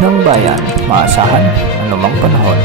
ng bayan, maasahan anumang panahon.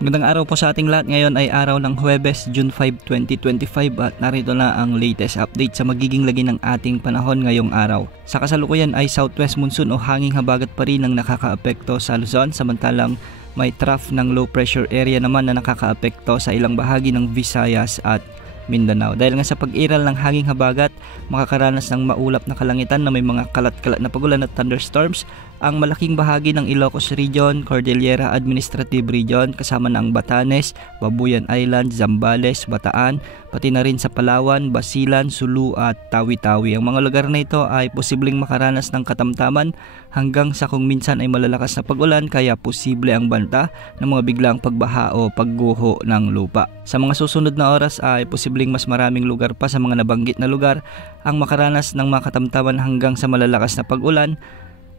Magandang araw po sa ating lahat. Ngayon ay araw ng Huwebes, June 5, 2025 at narito na ang latest update sa magiging lagi ng ating panahon ngayong araw. Sa kasalukuyan ay southwest monsoon o hanging habagat pa rin ang nakakaapekto sa Luzon, samantalang may trough ng low pressure area naman na nakakaapekto sa ilang bahagi ng Visayas at Mindanao. Dahil nga sa pag-iral ng hanging habagat, makakaranas ng maulap na kalangitan na may mga kalat-kalat na pagulan at thunderstorms ang malaking bahagi ng Ilocos Region, Cordillera Administrative Region kasama ng Batanes, Babuyan Island, Zambales, Bataan, pati na rin sa Palawan, Basilan, Sulu at Tawi-Tawi. Ang mga lugar na ito ay posibleng makaranas ng katamtaman hanggang sa kung minsan ay malalakas na pag-ulan, kaya posible ang banta ng mga biglang pagbaha o pagguho ng lupa. Sa mga susunod na oras ay posibleng mas maraming lugar pa sa mga nabanggit na lugar ang makaranas ng mga katamtaman hanggang sa malalakas na pag-ulan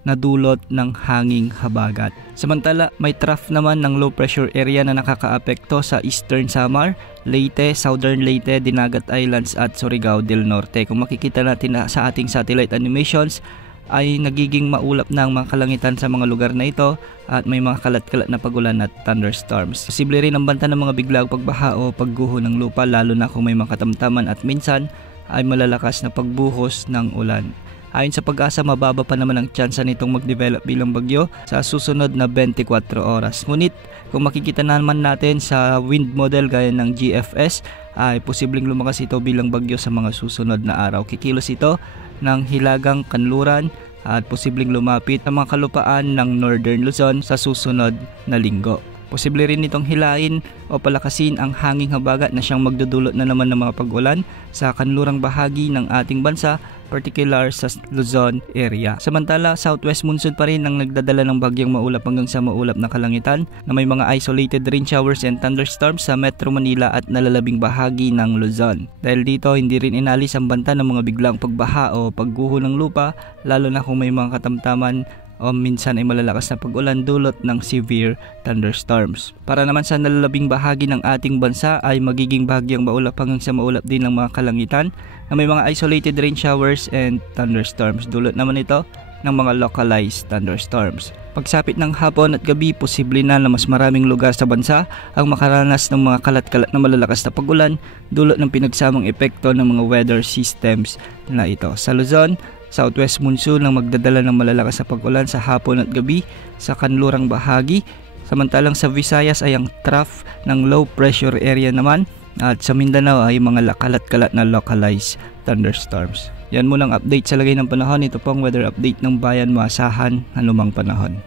na dulot ng hanging habagat. Samantala, may trough naman ng low pressure area na nakakaapekto sa Eastern Samar, Leyte, Southern Leyte, Dinagat Islands at Surigao del Norte. Kung makikita natin sa ating satellite animations, ay nagiging maulap na ang mga kalangitan sa mga lugar na ito at may mga kalat-kalat na pagulan at thunderstorms. Posible rin ang banta ng mga biglang pagbaha o pagguho ng lupa, lalo na kung may mga katamtaman at minsan ay malalakas na pagbuhos ng ulan. Ayon sa Pag-asa, mababa pa naman ang tsansa nitong mag-develop bilang bagyo sa susunod na 24 oras. Ngunit kung makikita naman natin sa wind model gaya ng GFS, ay posibleng lumakas ito bilang bagyo sa mga susunod na araw. Kikilos ito ng hilagang kanluran at posibleng lumapit sa mga kalupaan ng Northern Luzon sa susunod na linggo. Posible rin itong hilain o palakasin ang hanging habagat na siyang magdudulot na naman ng mga pag-ulan sa kanlurang bahagi ng ating bansa, particular sa Luzon area. Samantala, southwest monsoon pa rin ang nagdadala ng bagyang maulap hanggang sa maulap na kalangitan na may mga isolated rain showers and thunderstorms sa Metro Manila at nalalabing bahagi ng Luzon. Dahil dito, hindi rin inalis ang banta ng mga biglang pagbaha o pagguho ng lupa, lalo na kung may mga katamtaman o minsan ay malalakas na pag-ulan dulot ng severe thunderstorms. Para naman sa nalalabing bahagi ng ating bansa ay magiging bahagyang maulap hanggang sa maulap din ng mga kalangitan na may mga isolated rain showers and thunderstorms. Dulot naman ito ng mga localized thunderstorms. Pagsapit ng hapon at gabi, posible na mas maraming lugar sa bansa ang makaranas ng mga kalat-kalat na malalakas na pag-ulan dulot ng pinagsamang epekto ng mga weather systems na ito. Sa Luzon, southwest monsoon ang magdadala ng malalakas na pag-ulan sa hapon at gabi sa kanlurang bahagi. Samantalang sa Visayas ay ang trough ng low pressure area naman at sa Mindanao ay mga kalat-kalat na localized thunderstorms. Yan muna ang update sa lagay ng panahon. Ito pong weather update ng bayan, maasahan anumang panahon.